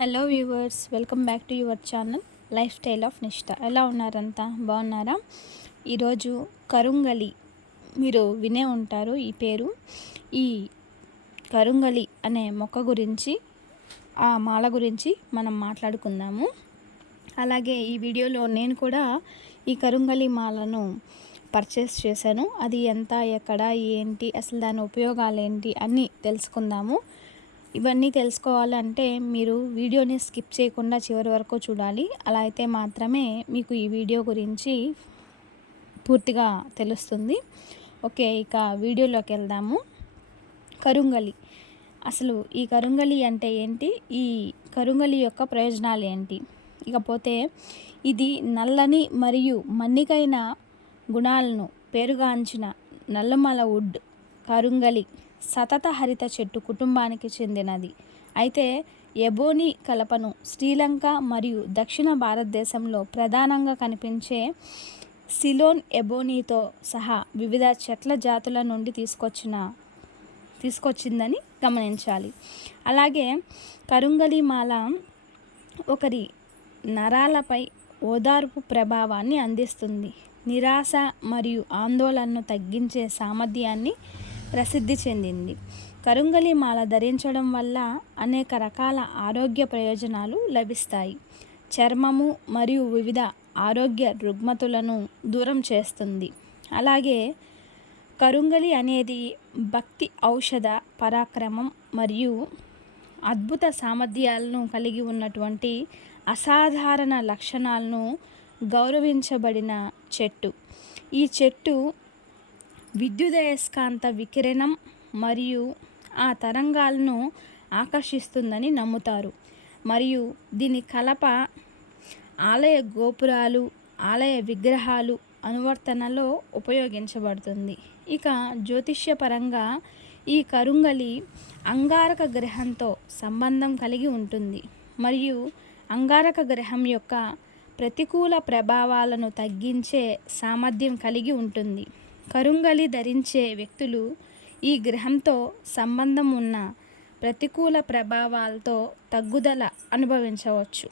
Hello viewers, welcome back to your channel life style of నిష్ఠ. ఎలా ఉన్నారంతా? బాగున్నారా? ఈరోజు కరుంగలి మీరు వినే ఉంటారు ఈ పేరు. ఈ కరుంగలి అనే మొక్క గురించి, ఆ మాల గురించి మనం మాట్లాడుకుందాము. అలాగే ఈ వీడియోలో నేను కూడా ఈ కరుంగలి మాలను పర్చేస్ చేశాను. అది ఎంత, ఎక్కడ, ఏంటి, అసలు దాని ఉపయోగాలు ఏంటి అన్నీ తెలుసుకుందాము. ఇవన్నీ తెలుసుకోవాలంటే మీరు వీడియోని స్కిప్ చేయకుండా చివరి వరకు చూడాలి. అలా అయితే మాత్రమే మీకు ఈ వీడియో గురించి పూర్తిగా తెలుస్తుంది. ఓకే, ఇక వీడియోలోకి వెళ్దాము. కరుంగలి, అసలు ఈ కరుంగలి అంటే ఏంటి, ఈ కరుంగలి యొక్క ప్రయోజనాలు ఏంటి? ఇకపోతే ఇది నల్లని మరియు మన్నికైన గుణాలను పేరుగాంచిన నల్లమల వుడ్ కరుంగలి సతత హరిత చెట్టు కుటుంబానికి చెందినది. అయితే ఎబోనీ కలపను శ్రీలంక మరియు దక్షిణ భారతదేశంలో ప్రధానంగా కనిపించే సిలోన్ ఎబోనీతో సహా వివిధ చెట్ల జాతుల నుండి తీసుకొచ్చిందని గమనించాలి. అలాగే కరుంగలి మాల ఒకరి నరాలపై ఓదార్పు ప్రభావాన్ని అందిస్తుంది. నిరాశ మరియు ఆందోళనను తగ్గించే సామర్థ్యాన్ని ప్రసిద్ధి చెందింది. కరుంగలి మాల ధరించడం వల్ల అనేక రకాల ఆరోగ్య ప్రయోజనాలు లభిస్తాయి. చర్మము మరియు వివిధ ఆరోగ్య రుగ్మతులను దూరం చేస్తుంది. అలాగే కరుంగలి అనేది భక్తి, ఔషధ పరాక్రమం మరియు అద్భుత సామర్థ్యాలను కలిగి ఉన్నటువంటి అసాధారణ లక్షణాలను గౌరవించబడిన చెట్టు. ఈ చెట్టు విద్యుదయస్కాంత వికిరణం మరియు ఆ తరంగాలను ఆకర్షిస్తుందని నమ్ముతారు. మరియు దీని కలప ఆలయ గోపురాలు, ఆలయ విగ్రహాలు అనువర్తనలో ఉపయోగించబడుతుంది. ఇక జ్యోతిష్యపరంగా ఈ కరుంగలి అంగారక గ్రహంతో సంబంధం కలిగి ఉంటుంది మరియు అంగారక గ్రహం యొక్క ప్రతికూల ప్రభావాలను తగ్గించే సామర్థ్యం కలిగి ఉంటుంది. కరుంగలి ధరించే వ్యక్తులు ఈ గ్రహంతో సంబంధం ఉన్న ప్రతికూల ప్రభావాలతో తగ్గుదల అనుభవించవచ్చు.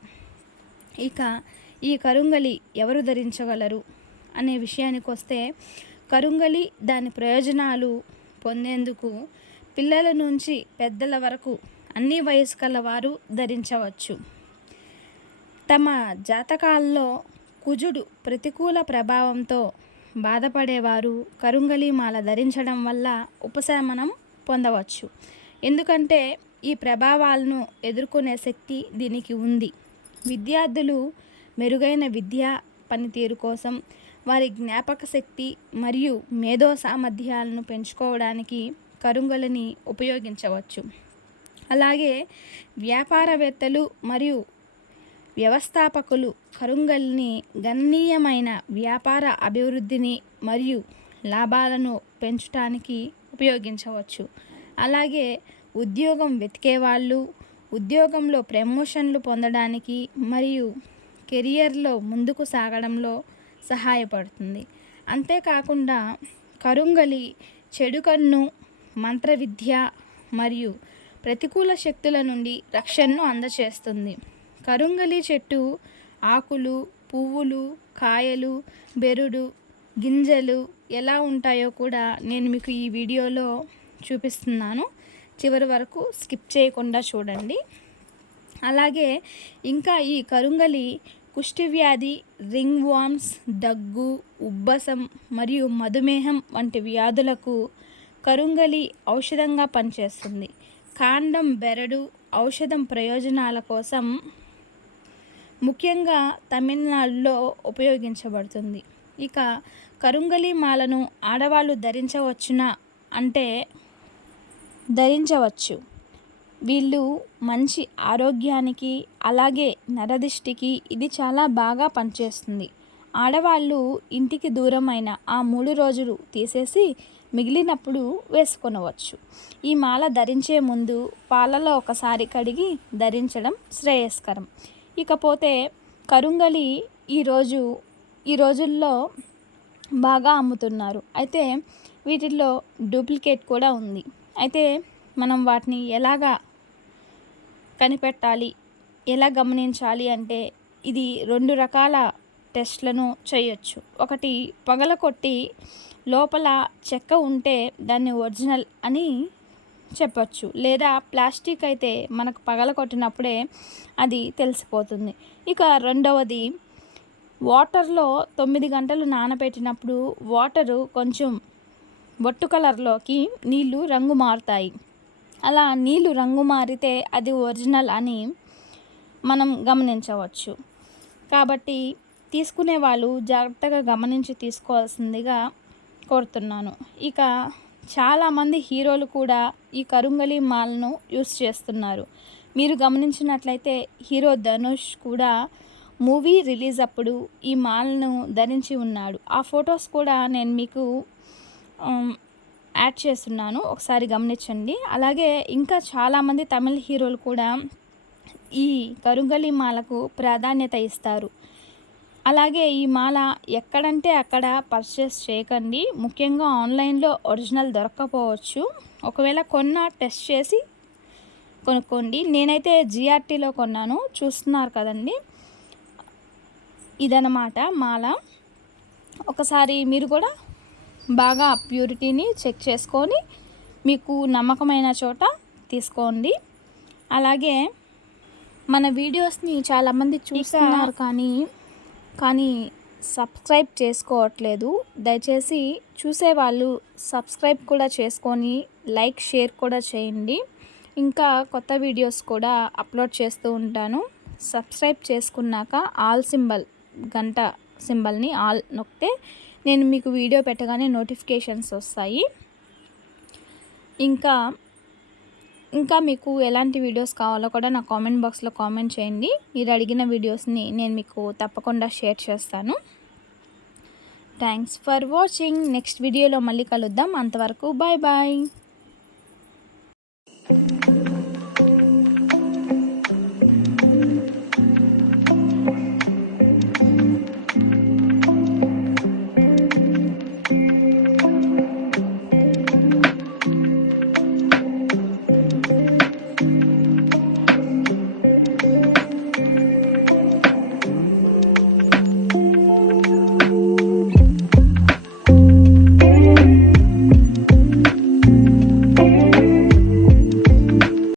ఇక ఈ కరుంగలి ఎవరు ధరించగలరు అనే విషయానికి వస్తే, కరుంగలి దాని ప్రయోజనాలు పొందేందుకు పిల్లల నుంచి పెద్దల వరకు అన్ని వయసు గల వారు ధరించవచ్చు. తమ జాతకాల్లో కుజుడు ప్రతికూల ప్రభావంతో బాధపడేవారు కరుంగలి మాల ధరించడం వల్ల ఉపశమనం పొందవచ్చు. ఎందుకంటే ఈ ప్రభావాలను ఎదుర్కొనే శక్తి దీనికి ఉంది. విద్యార్థులు మెరుగైన విద్యా పనితీరు కోసం, వారి జ్ఞాపక శక్తి మరియు మేధో సామర్థ్యాలను పెంచుకోవడానికి కరుంగలిని ఉపయోగించవచ్చు. అలాగే వ్యాపారవేత్తలు మరియు వ్యవస్థాపకులు కరుంగలిని గణనీయమైన వ్యాపార అభివృద్ధిని మరియు లాభాలను పెంచడానికి ఉపయోగించవచ్చు. అలాగే ఉద్యోగం వెతికేవాళ్ళు ఉద్యోగంలో ప్రమోషన్లు పొందడానికి మరియు కెరియర్లో ముందుకు సాగడంలో సహాయపడుతుంది. అంతేకాకుండా కరుంగలి చెడు కన్ను, మంత్ర విద్య మరియు ప్రతికూల శక్తుల నుండి రక్షణను అందచేస్తుంది. కరుంగలి చెట్టు ఆకులు, పువ్వులు, కాయలు, బెరడు, గింజలు ఎలా ఉంటాయో కూడా నేను మీకు ఈ వీడియోలో చూపిస్తున్నాను. చివరి వరకు స్కిప్ చేయకుండా చూడండి. అలాగే ఇంకా ఈ కరుంగలి కుష్ఠవ్యాధి, రింగ్ వార్మ్స్, దగ్గు, ఉబ్బసం మరియు మధుమేహం వంటి వ్యాధులకు కరుంగలి ఔషధంగా పనిచేస్తుంది. కాండం, బెరడు ఔషధం ప్రయోజనాల కోసం ముఖ్యంగా తమిళనాడులో ఉపయోగించబడుతుంది. ఇక కరుంగలి మాలను ఆడవాళ్ళు ధరించవచ్చునా అంటే ధరించవచ్చు. వీళ్ళు మంచి ఆరోగ్యానికి, అలాగే నరదిష్టికి ఇది చాలా బాగా పనిచేస్తుంది. ఆడవాళ్ళు ఇంటికి దూరమైన ఆ 3 రోజులు తీసేసి మిగిలినప్పుడు వేసుకొనవచ్చు. ఈ మాల ధరించే ముందు పాలలో ఒకసారి కడిగి ధరించడం శ్రేయస్కరం. ఇకపోతే కరుంగలి ఈ రోజుల్లో బాగా అమ్ముతున్నారు. అయితే వీటిల్లో డూప్లికేట్ కూడా ఉంది. అయితే మనం వాటిని ఎలాగా కనిపెట్టాలి ఎలా గమనించాలి అంటే ఇది 2 రకాల టెస్ట్‌లను చేయొచ్చు. ఒకటి పగలకొట్టి లోపల చెక్క ఉంటే దాన్ని ఒరిజినల్ అని చెప్పొచ్చు. లేదా ప్లాస్టిక్ అయితే మనకు పగలగొట్టినప్పుడే అది తెలిసిపోతుంది. ఇక రెండవది వాటర్‌లో 9 గంటలు నానబెట్టినప్పుడు వాటరు కొంచెం బొట్టు కలర్‌లోకి నీళ్ళు రంగు మారుతాయి. అలా నీళ్ళు రంగు మారితే అది ఒరిజినల్ అని మనం గమనించవచ్చు. కాబట్టి తీసుకునే వాళ్ళు జాగ్రత్తగా గమనించి తీసుకోవాల్సిందిగా కోరుతున్నాను. ఇక చాలామంది హీరోలు కూడా ఈ కరుంగలి మాలను యూస్ చేస్తున్నారు. మీరు గమనించినట్లయితే హీరో ధనుష్ కూడా మూవీ రిలీజ్ అప్పుడు ఈ మాలను ధరించి ఉన్నాడు. ఆ ఫొటోస్ కూడా నేను మీకు యాడ్ చేస్తున్నాను, ఒకసారి గమనించండి. అలాగే ఇంకా చాలామంది తమిళ హీరోలు కూడా ఈ కరుంగలి మాలకు ప్రాధాన్యత ఇస్తారు. అలాగే ఈ మాల ఎక్కడంటే అక్కడ పర్చేస్ చేయకండి. ముఖ్యంగా ఆన్లైన్లో ఒరిజినల్ దొరక్కపోవచ్చు. ఒకవేళ కొన్నా టెస్ట్ చేసి కొనుక్కోండి. నేనైతే జిఆర్టీలో కొన్నాను, చూస్తున్నారు కదండి. ఇదన్నమాట మాల. ఒకసారి మీరు కూడా బాగా ప్యూరిటీని చెక్ చేసుకొని మీకు నమ్మకమైన చోట తీసుకోండి. అలాగే మన వీడియోస్ని చాలామంది చూస్తున్నారు కానీ సబ్స్క్రైబ్ చేసుకోవట్లేదు. దయచేసి చూసేవాళ్ళు సబ్స్క్రైబ్ కూడా చేసుకొని లైక్ షేర్ కూడా చేయండి. ఇంకా కొత్త వీడియోస్ కూడా అప్లోడ్ చేస్తూ ఉంటాను. సబ్స్క్రైబ్ చేసుకున్నాక ఆల్ సింబల్, గంట సింబల్ని ఆల్ నొక్కితే నేను మీకు వీడియో పెట్టగానే నోటిఫికేషన్స్ వస్తాయి. ఇంకా మీకు ఎలాంటి వీడియోస్ కావాలో కూడా నా కామెంట్ బాక్స్లో కామెంట్ చేయండి. మీరు అడిగిన వీడియోస్ని నేను మీకు తప్పకుండా షేర్ చేస్తాను. Thanks for watching. నెక్స్ట్ వీడియోలో మళ్ళీ కలుద్దాం. అంతవరకు బాయ్ బాయ్.